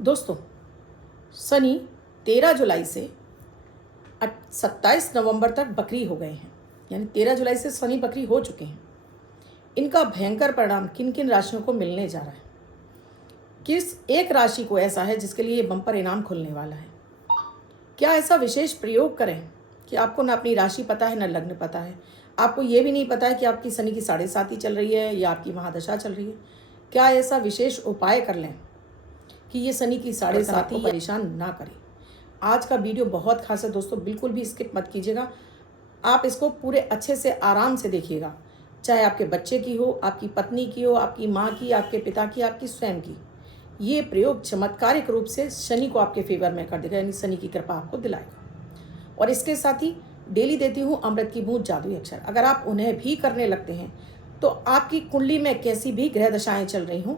दोस्तों, शनि 13 जुलाई से 27 नवंबर तक बकरी हो गए हैं। यानी 13 जुलाई से शनि बकरी हो चुके हैं। इनका भयंकर परिणाम किन किन राशियों को मिलने जा रहा है? किस एक राशि को ऐसा है जिसके लिए ये बम्पर इनाम खुलने वाला है? क्या ऐसा विशेष प्रयोग करें कि आपको ना अपनी राशि पता है, ना लग्न पता है, आपको ये भी नहीं पता है कि आपकी शनि की 7.5 चल रही है या आपकी महादशा चल रही है? क्या ऐसा विशेष उपाय कर लें कि ये शनि की 7.5 को परेशान ना करे? आज का वीडियो बहुत खास है दोस्तों, बिल्कुल भी स्किप मत कीजिएगा। आप इसको पूरे अच्छे से आराम से देखिएगा। चाहे आपके बच्चे की हो, आपकी पत्नी की हो, आपकी माँ की, आपके पिता की, आपकी स्वयं की, ये प्रयोग चमत्कारिक रूप से शनि को आपके फेवर में कर देगा, यानी शनि की कृपा आपको दिलाएगा। और इसके साथ ही डेली देती हूँ अमृत की बूंद जादुई अक्षर। अगर आप उन्हें भी करने लगते हैं तो आपकी कुंडली में कैसी भी ग्रह दशाएं चल रही हों,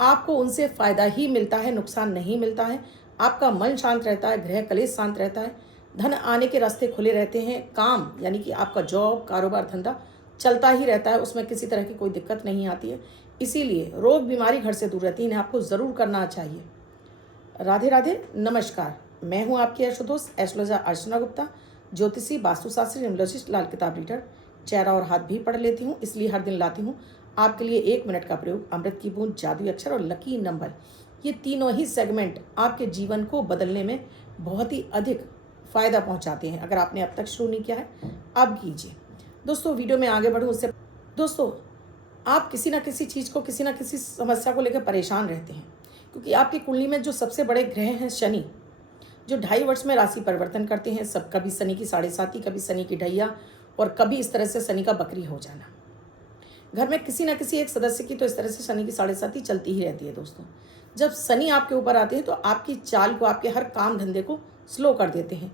आपको उनसे फ़ायदा ही मिलता है, नुकसान नहीं मिलता है। आपका मन शांत रहता है, ग्रह कलेश शांत रहता है, धन आने के रास्ते खुले रहते हैं, काम यानी कि आपका जॉब, कारोबार, धंधा चलता ही रहता है, उसमें किसी तरह की कोई दिक्कत नहीं आती है। इसीलिए रोग बीमारी घर से दूर रहती है, इन्हें आपको ज़रूर करना चाहिए। राधे राधे, नमस्कार। मैं हूँ आपकी आशुतोष एस्ट्रोलॉजर अर्चना गुप्ता, ज्योतिषी, वास्तुशास्त्री, न्यूमरोलॉजिस्ट, लाल किताब रीडर। चेहरा और हाथ भी पढ़ लेती हूँ, इसलिए हर दिन लाती हूँ आपके लिए 1 मिनट का प्रयोग, अमृत की बूंद, जादुई अक्षर और लकी नंबर। ये तीनों ही सेगमेंट आपके जीवन को बदलने में बहुत ही अधिक फ़ायदा पहुँचाते हैं। अगर आपने अब तक शुरू नहीं किया है, अब कीजिए। दोस्तों, वीडियो में आगे बढ़ूँ उससे दोस्तों, आप किसी ना किसी चीज़ को, किसी ना किसी समस्या को लेकर परेशान रहते हैं, क्योंकि आपकी कुंडली में जो सबसे बड़े ग्रह हैं शनि, जो 2.5 वर्ष में राशि परिवर्तन करते हैं, सब कभी शनि की 7.5, कभी शनि की ढैया, और कभी इस तरह से शनि का बकरी हो जाना। घर में किसी ना किसी एक सदस्य की तो इस तरह से शनि की 7.5 चलती ही रहती है। दोस्तों, जब शनि आपके ऊपर आते हैं तो आपकी चाल को, आपके हर काम धंधे को स्लो कर देते हैं।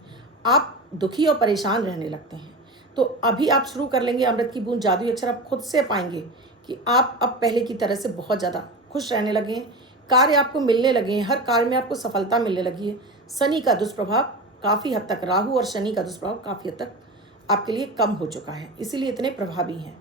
आप दुखी और परेशान रहने लगते हैं। तो अभी आप शुरू कर लेंगे अमृत की बूंद जादुई अक्षर, आप खुद से पाएंगे कि आप अब पहले की तरह से बहुत ज़्यादा खुश रहने लगे हैं। कार्य आपको मिलने लगे हैं, हर कार्य में आपको सफलता मिलने लगी है। शनि का दुष्प्रभाव काफ़ी हद तक, राहु और शनि का दुष्प्रभाव काफ़ी हद तक आपके लिए कम हो चुका है, इसीलिए इतने प्रभावी हैं।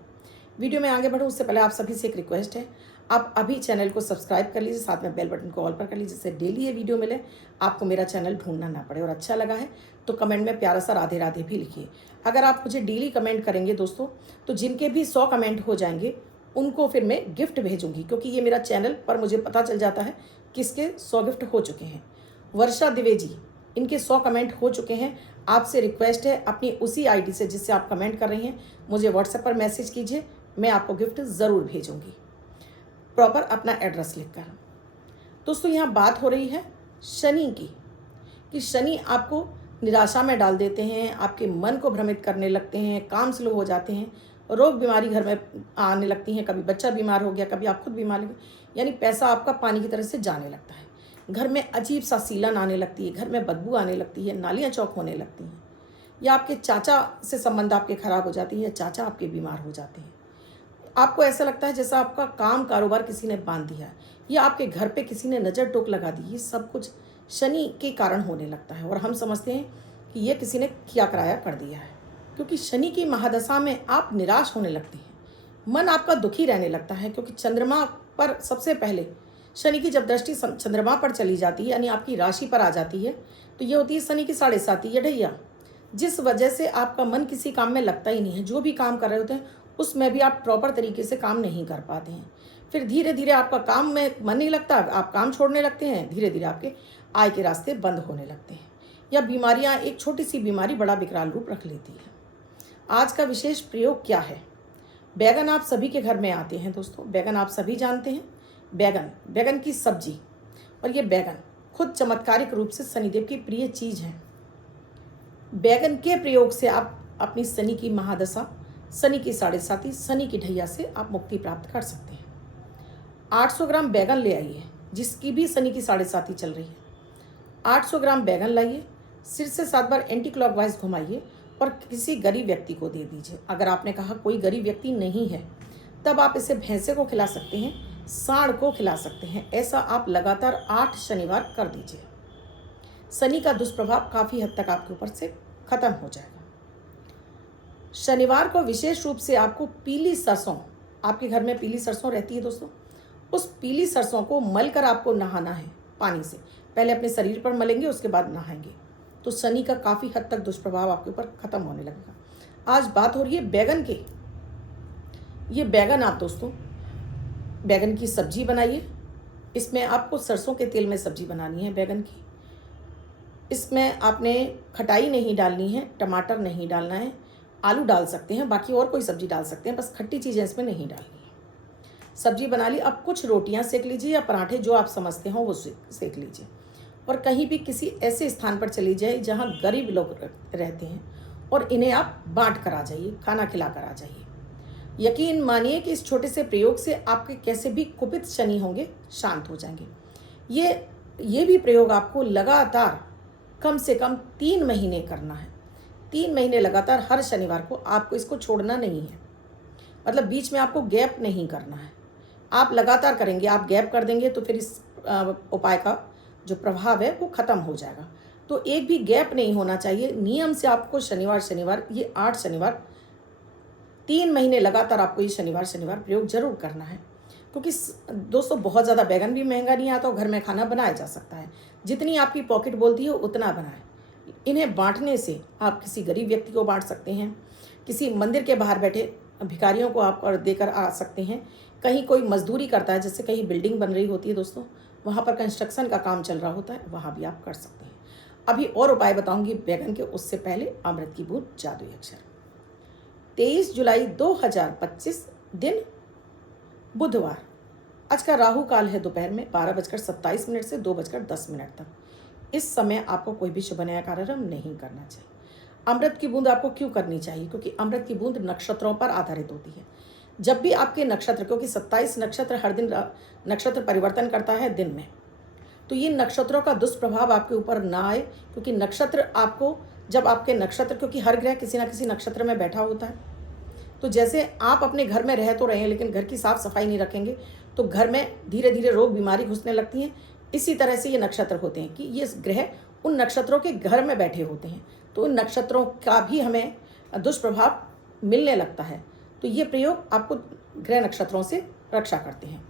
वीडियो में आगे बढ़ूँ उससे पहले आप सभी से एक रिक्वेस्ट है, आप अभी चैनल को सब्सक्राइब कर लीजिए, साथ में बेल बटन को ऑल पर कर लीजिए, जिससे डेली ये वीडियो मिले, आपको मेरा चैनल ढूंढना ना पड़े। और अच्छा लगा है तो कमेंट में प्यारा सा राधे राधे भी लिखिए। अगर आप मुझे डेली कमेंट करेंगे दोस्तों, तो जिनके भी 100 कमेंट हो जाएंगे उनको फिर मैं गिफ्ट भेजूंगी, क्योंकि ये मेरा चैनल पर मुझे पता चल जाता है किसके 100 गिफ्ट हो चुके हैं। वर्षा द्विवेदी, इनके 100 कमेंट हो चुके हैं। आपसे रिक्वेस्ट है, अपनी उसी आईडी से जिससे आप कमेंट कर रही हैं, मुझे व्हाट्सएप पर मैसेज कीजिए, मैं आपको गिफ्ट ज़रूर भेजूंगी, प्रॉपर अपना एड्रेस लिखकर। दोस्तों, यहाँ बात हो रही है शनि की, कि शनि आपको निराशा में डाल देते हैं, आपके मन को भ्रमित करने लगते हैं, काम स्लो हो जाते हैं, रोग बीमारी घर में आने लगती हैं, कभी बच्चा बीमार हो गया, कभी आप खुद बीमार हो गए, यानी पैसा आपका पानी की तरह से जाने लगता है। घर में अजीब सा सीलन आने लगती है, घर में बदबू आने लगती है, नालियाँ चौक होने लगती हैं, या आपके चाचा से संबंध आपके खराब हो जाती है, चाचा आपके बीमार हो जाते हैं। आपको ऐसा लगता है जैसा आपका काम कारोबार किसी ने बांध दिया है, या आपके घर पे किसी ने नज़र टोक लगा दी। ये सब कुछ शनि के कारण होने लगता है, और हम समझते हैं कि ये किसी ने किया कराया कर दिया है, क्योंकि शनि की महादशा में आप निराश होने लगते हैं, मन आपका दुखी रहने लगता है, क्योंकि चंद्रमा पर सबसे पहले शनि की जब दृष्टि चंद्रमा पर चली जाती है, यानी आपकी राशि पर आ जाती है, तो ये होती है शनि की 7.5 या ढैया, जिस वजह से आपका मन किसी काम में लगता ही नहीं है। जो भी काम कर रहे होते हैं उसमें भी आप प्रॉपर तरीके से काम नहीं कर पाते हैं। फिर धीरे धीरे आपका काम में मन नहीं लगता, आप काम छोड़ने लगते हैं, धीरे धीरे आपके आय के रास्ते बंद होने लगते हैं, या बीमारियां, एक छोटी सी बीमारी बड़ा विकराल रूप रख लेती है। आज का विशेष प्रयोग क्या है? बैगन आप सभी के घर में आते हैं दोस्तों, बैगन आप सभी जानते हैं। बैगन की सब्जी, और ये बैगन खुद चमत्कारिक रूप से शनिदेव की प्रिय चीज़ है। बैगन के प्रयोग से आप अपनी शनि की महादशा, शनि की 7.5, शनि की ढैया से आप मुक्ति प्राप्त कर सकते हैं। 800 ग्राम बैगन ले आइए, जिसकी भी शनि की 7.5 चल रही है। 800 ग्राम बैगन लाइए, सिर से 7 बार एंटी क्लॉकवाइज घुमाइए और किसी गरीब व्यक्ति को दे दीजिए। अगर आपने कहा कोई गरीब व्यक्ति नहीं है, तब आप इसे भैंसे को खिला सकते हैं, सांड को खिला सकते हैं। ऐसा आप लगातार 8 शनिवार कर दीजिए। शनि का दुष्प्रभाव काफ़ी हद तक आपके ऊपर से खत्म हो जाएगा। शनिवार को विशेष रूप से आपको पीली सरसों, आपके घर में पीली सरसों रहती है दोस्तों, उस पीली सरसों को मल कर आपको नहाना है, पानी से। पहले अपने शरीर पर मलेंगे, उसके बाद नहाएंगे, तो शनि का काफ़ी हद तक दुष्प्रभाव आपके ऊपर ख़त्म होने लगेगा। आज बात हो रही है बैगन की। ये बैगन आप दोस्तों बैगन की सब्जी बनाइए। इसमें आपको सरसों के तेल में सब्जी बनानी है बैगन की। इसमें आपने खटाई नहीं डालनी है, टमाटर नहीं डालना है, आलू डाल सकते हैं, बाकी और कोई सब्जी डाल सकते हैं, बस खट्टी चीज़ें इसमें नहीं डालनी है। सब्जी बना ली। अब कुछ रोटियां सेक लीजिए या पराठे, जो आप समझते हो वो सेक लीजिए। और कहीं भी किसी ऐसे स्थान पर चली जाए जहाँ गरीब लोग रहते हैं और इन्हें आप बांट कर आ जाइए, खाना खिला कर आ जाइए। यकीन मानिए कि इस छोटे से प्रयोग से आपके कैसे भी कुपित शनि होंगे शांत हो जाएंगे। ये भी प्रयोग आपको लगातार कम से कम 3 महीने करना है। 3 महीने लगातार हर शनिवार को आपको इसको छोड़ना नहीं है, मतलब बीच में आपको गैप नहीं करना है। आप लगातार करेंगे, आप गैप कर देंगे तो फिर इस उपाय का जो प्रभाव है वो ख़त्म हो जाएगा। तो एक भी गैप नहीं होना चाहिए। नियम से आपको शनिवार ये 8 शनिवार 3 महीने लगातार आपको ये शनिवार प्रयोग जरूर करना है। क्योंकि दोस्तों बहुत ज़्यादा बैगन भी महंगा नहीं आता और घर में खाना बनाया जा सकता है। जितनी आपकी पॉकेट बोलती है उतना बनाएं। इन्हें बांटने से आप किसी गरीब व्यक्ति को बांट सकते हैं, किसी मंदिर के बाहर बैठे भिखारियों को आप देकर आ सकते हैं, कहीं कोई मजदूरी करता है, जैसे कहीं बिल्डिंग बन रही होती है दोस्तों, वहाँ पर कंस्ट्रक्शन का काम चल रहा होता है, वहाँ भी आप कर सकते हैं। अभी और उपाय बताऊँगी बैगन के, उससे पहले अमृत की बूंद जादुई अक्षर। 23 जुलाई 2025 दिन बुधवार। आज का राहु काल है दोपहर में 12:27 से 2:10 तक। इस समय आपको कोई भी शुभ नया कार्यक्रम नहीं करना चाहिए। अमृत की बूंद आपको क्यों करनी चाहिए? क्योंकि अमृत की बूंद नक्षत्रों पर आधारित होती है। जब भी आपके नक्षत्र, क्योंकि 27 नक्षत्र हर दिन नक्षत्र परिवर्तन करता है दिन में, तो ये नक्षत्रों का दुष्प्रभाव आपके ऊपर ना आए। क्योंकि नक्षत्र आपको, जब आपके नक्षत्र, क्योंकि हर ग्रह किसी ना किसी नक्षत्र में बैठा होता है, तो जैसे आप अपने घर में रह तो रहे हैं लेकिन घर की साफ सफाई नहीं रखेंगे तो घर में धीरे धीरे रोग बीमारी घुसने लगती हैं। इसी तरह से ये नक्षत्र होते हैं कि ये ग्रह उन नक्षत्रों के घर में बैठे होते हैं, तो उन नक्षत्रों का भी हमें दुष्प्रभाव मिलने लगता है। तो ये प्रयोग आपको ग्रह नक्षत्रों से रक्षा करते हैं।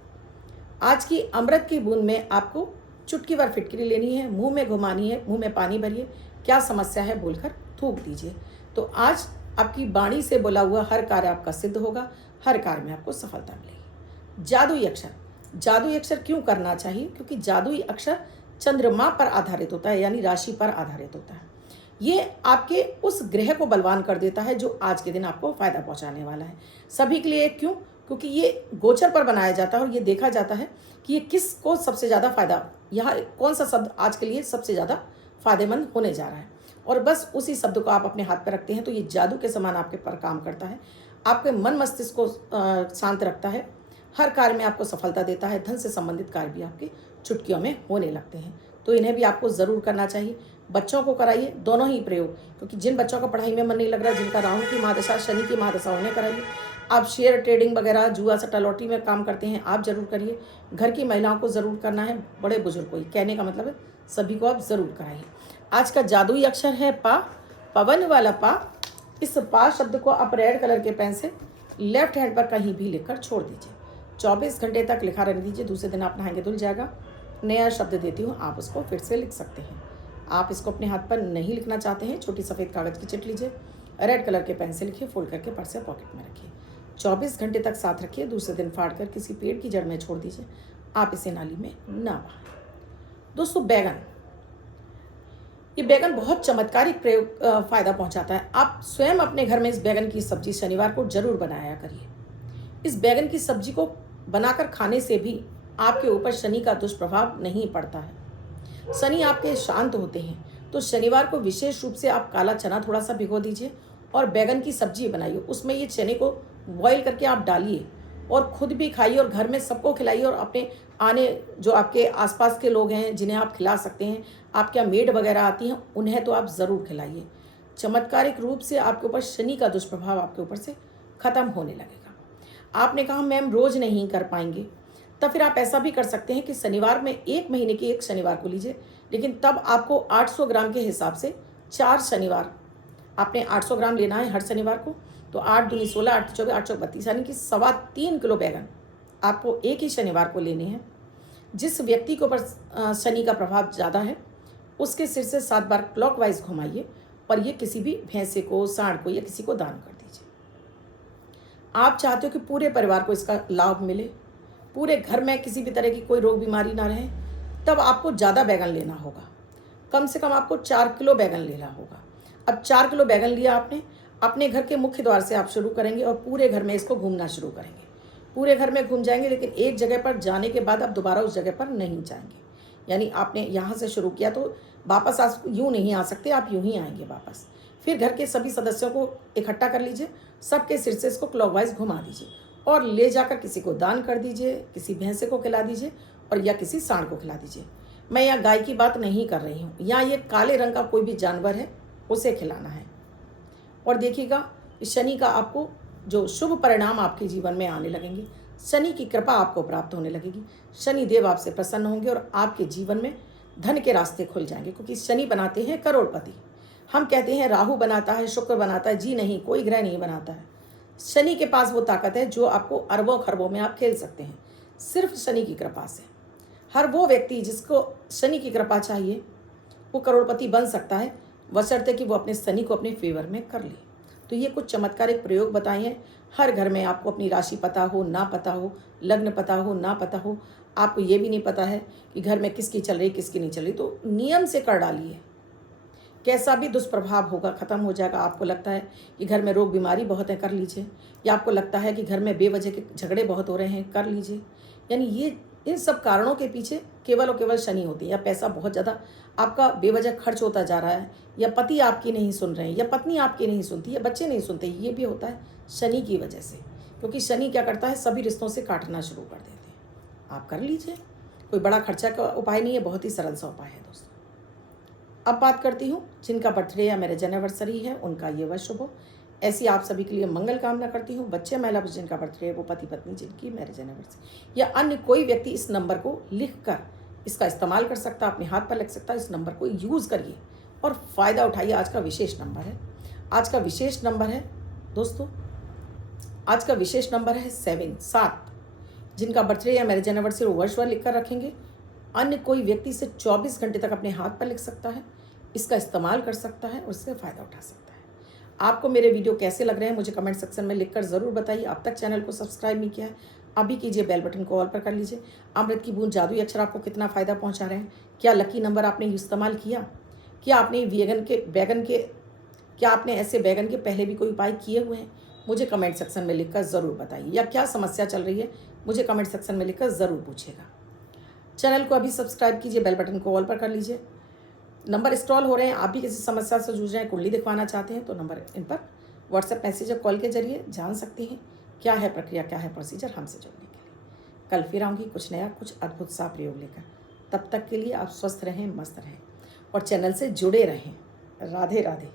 आज की अमृत की बूंद में आपको चुटकी भर फिटकरी लेनी है, मुंह में घुमानी है, मुंह में पानी भरिए, क्या समस्या है बोलकर थूक दीजिए। तो आज आपकी वाणी से बोला हुआ हर कार्य आपका सिद्ध होगा, हर कार्य में आपको सफलता मिलेगी। जादुई अक्षर। जादुई अक्षर क्यों करना चाहिए? क्योंकि जादुई अक्षर चंद्रमा पर आधारित होता है, यानी राशि पर आधारित होता है। ये आपके उस ग्रह को बलवान कर देता है जो आज के दिन आपको फायदा पहुंचाने वाला है। सभी के लिए क्यों? क्योंकि ये गोचर पर बनाया जाता है और ये देखा जाता है कि ये किसको सबसे ज़्यादा फायदा, यहाँ कौन सा शब्द आज के लिए सबसे ज़्यादा फायदेमंद होने जा रहा है, और बस उसी शब्द को आप अपने हाथ पर रखते हैं तो ये जादू के समान आपके पर काम करता है। आपके मन मस्तिष्क को शांत रखता है, हर कार्य में आपको सफलता देता है, धन से संबंधित कार्य भी आपके चुटकियों में होने लगते हैं। तो इन्हें भी आपको ज़रूर करना चाहिए। बच्चों को कराइए दोनों ही प्रयोग, क्योंकि जिन बच्चों का पढ़ाई में मन नहीं लग रहा, जिनका राहु की महादशा, शनि की महादशा, उन्हें कराइए। आप शेयर ट्रेडिंग वगैरह, जुआ सट्टा लॉटरी में काम करते हैं, आप जरूर करिए। घर की महिलाओं को ज़रूर करना है, बड़े बुजुर्ग को, कहने का मतलब है सभी को आप ज़रूर कराइए। आज का जादुई अक्षर है पा, पवन वाला पा। इस पा शब्द को आप रेड कलर के पेन से लेफ्ट हैंड पर कहीं भी लिखकर छोड़ दीजिए। 24 घंटे तक लिखा रहने दीजिए, दूसरे दिन आप नहाएंगे धुल जाएगा। नया शब्द देती हूँ, आप उसको फिर से लिख सकते हैं। आप इसको अपने हाथ पर नहीं लिखना चाहते हैं, छोटी सफ़ेद कागज़ की चिट लीजिए, रेड कलर के पेन से लिखिए, फोल्ड करके पर्स या पॉकेट में रखिए। 24 घंटे तक साथ रखिए, दूसरे दिन फाड़ कर किसी पेड़ की जड़ में छोड़ दीजिए। आप इसे नाली में ना बहाएं। दोस्तों बैगन, ये बैगन बहुत चमत्कारिक प्रयोग फ़ायदा पहुंचाता है। आप स्वयं अपने घर में इस बैगन की सब्जी शनिवार को जरूर बनाया करिए। इस बैगन की सब्जी को बनाकर खाने से भी आपके ऊपर शनि का दुष्प्रभाव नहीं पड़ता है। शनि आपके शांत होते हैं। तो शनिवार को विशेष रूप से आप काला चना थोड़ा सा भिगो दीजिए और बैगन की सब्जी बनाइए। उसमें ये चने को बॉईल करके आप डालिए और खुद भी खाइए और घर में सबको खिलाइए, और अपने आने जो आपके आसपास के लोग हैं जिन्हें आप खिला सकते हैं, आपके यहाँ मेड वगैरह आती हैं, उन्हें तो आप ज़रूर खिलाइए। चमत्कारिक रूप से आपके ऊपर शनि का दुष्प्रभाव आपके ऊपर से ख़त्म होने लगेगा। आपने कहा मैम रोज़ नहीं कर पाएंगे, तब फिर आप ऐसा भी कर सकते हैं कि शनिवार में 1 महीने के 1 शनिवार को लीजिए, लेकिन तब आपको 800 ग्राम के हिसाब से 4 शनिवार आपने 800 ग्राम लेना है हर शनिवार को। तो 8 दूनी 16, 8 24, 8 32, यानी कि 3.25 किलो बैगन आपको एक ही शनिवार को लेने हैं। जिस व्यक्ति के ऊपर शनि का प्रभाव ज़्यादा है उसके सिर से 7 बार क्लॉकवाइज घुमाइए और ये किसी भी भैंसे को, सांड को या किसी को दान कर दीजिए। आप चाहते हो कि पूरे परिवार को इसका लाभ मिले, पूरे घर में किसी भी तरह की कोई रोग बीमारी ना रहे, तब आपको ज़्यादा बैगन लेना होगा। कम से कम आपको 4 किलो बैगन लेना होगा। अब 4 किलो बैगन लिया आपने, अपने घर के मुख्य द्वार से आप शुरू करेंगे और पूरे घर में इसको घूमना शुरू करेंगे। पूरे घर में घूम जाएंगे, लेकिन एक जगह पर जाने के बाद आप दोबारा उस जगह पर नहीं जाएंगे। यानी आपने यहाँ से शुरू किया तो वापस आप यूँ नहीं आ सकते, आप यूँ ही आएंगे वापस। फिर घर के सभी सदस्यों को इकट्ठा कर लीजिए, सबके सिर से इसको क्लॉकवाइज घुमा दीजिए और ले जाकर किसी को दान कर दीजिए, किसी भैंसे को खिला दीजिए और या किसी सांड को खिला दीजिए। मैं यहाँ गाय की बात नहीं कर रही हूँ, यहाँ ये काले रंग का कोई भी जानवर है उसे खिलाना है। और देखिएगा शनि का आपको जो शुभ परिणाम आपके जीवन में आने लगेंगे, शनि की कृपा आपको प्राप्त होने लगेगी, शनि देव आपसे प्रसन्न होंगे और आपके जीवन में धन के रास्ते खुल जाएंगे। क्योंकि शनि बनाते हैं करोड़पति। हम कहते हैं राहु बनाता है, शुक्र बनाता है, जी नहीं, कोई ग्रह नहीं बनाता है। शनि के पास वो ताकत है जो आपको अरबों खरबों में आप खेल सकते हैं, सिर्फ शनि की कृपा से। हर वो व्यक्ति जिसको शनि की कृपा चाहिए वो करोड़पति बन सकता है, बशर्ते कि वो अपने शनि को अपने फेवर में कर ले। तो ये कुछ चमत्कारिक प्रयोग बताए हैं। हर घर में आपको अपनी राशि पता हो ना पता हो, लग्न पता हो ना पता हो, आपको ये भी नहीं पता है कि घर में किसकी चल रही किसकी नहीं चल रही, तो नियम से कर डालिए। कैसा भी दुष्प्रभाव होगा खत्म हो जाएगा। आपको लगता है कि घर में रोग बीमारी बहुत है, कर लीजिए। या आपको लगता है कि घर में बेवजह के झगड़े बहुत हो रहे हैं, कर लीजिए। यानी ये इन सब कारणों के पीछे केवल और केवल शनि होती है। या पैसा बहुत ज़्यादा आपका बेवजह खर्च होता जा रहा है, या पति आपकी नहीं सुन रहे हैं, या पत्नी आपकी नहीं सुनती, या बच्चे नहीं सुनते, ये भी होता है शनि की वजह से। क्योंकि शनि क्या करता है, सभी रिश्तों से काटना शुरू कर देते हैं। आप कर लीजिए, कोई बड़ा खर्चा का उपाय नहीं है, बहुत ही सरल सा उपाय है दोस्तों। अब बात करती हूँ जिनका बर्थडे या मैरिज एनिवर्सरी है, उनका ये वर्ष शुभ हो। ऐसी आप सभी के लिए मंगल कामना करती हूँ। बच्चे महिला जिनका बर्थडे है, वो पति पत्नी जिनकी मैरिज एनिवर्सरी, या अन्य कोई व्यक्ति इस नंबर को लिख कर इसका इस्तेमाल कर सकता है, अपने हाथ पर लिख सकता है। इस नंबर को यूज़ करिए और फ़ायदा उठाइए। आज का विशेष नंबर है, आज का विशेष नंबर है दोस्तों, आज का विशेष नंबर है 7। जिनका बर्थडे या मैरिज एनिवर्सरी वो वर्ष भर लिख कर रखेंगे। अन्य कोई व्यक्ति से 24 घंटे तक अपने हाथ पर लिख सकता है, इसका इस्तेमाल कर सकता है और इससे फ़ायदा उठा सकता है। आपको मेरे वीडियो कैसे लग रहे हैं मुझे कमेंट सेक्शन में लिखकर ज़रूर बताइए। अब तक चैनल को सब्सक्राइब नहीं किया है, अभी कीजिए, बेल बटन को ऑल पर कर लीजिए। अमृत की बूंद जादुई अक्षर आपको कितना फ़ायदा पहुंचा रहे हैं? क्या लकी नंबर आपने इस्तेमाल किया? क्या आपने क्या आपने ऐसे बैगन के पहले भी कोई उपाय किए हुए हैं? मुझे कमेंट सेक्शन में लिखकर ज़रूर बताइए। या क्या समस्या चल रही है मुझे कमेंट सेक्शन में लिखकर ज़रूर पूछिएगा। चैनल को अभी सब्सक्राइब कीजिए, बेल बटन को ऑल पर कर लीजिए। नंबर स्क्रॉल हो रहे हैं, आप भी किसी समस्या से जूझ रहे हैं, कुंडली दिखवाना चाहते हैं, तो नंबर इन पर व्हाट्सएप मैसेज या कॉल के जरिए जान सकते हैं क्या है प्रक्रिया, क्या है प्रोसीजर हमसे जुड़ने के लिए। कल फिर आऊँगी कुछ नया, कुछ अद्भुत सा प्रयोग लेकर। तब तक के लिए आप स्वस्थ रहें, मस्त रहें और चैनल से जुड़े रहें। राधे राधे।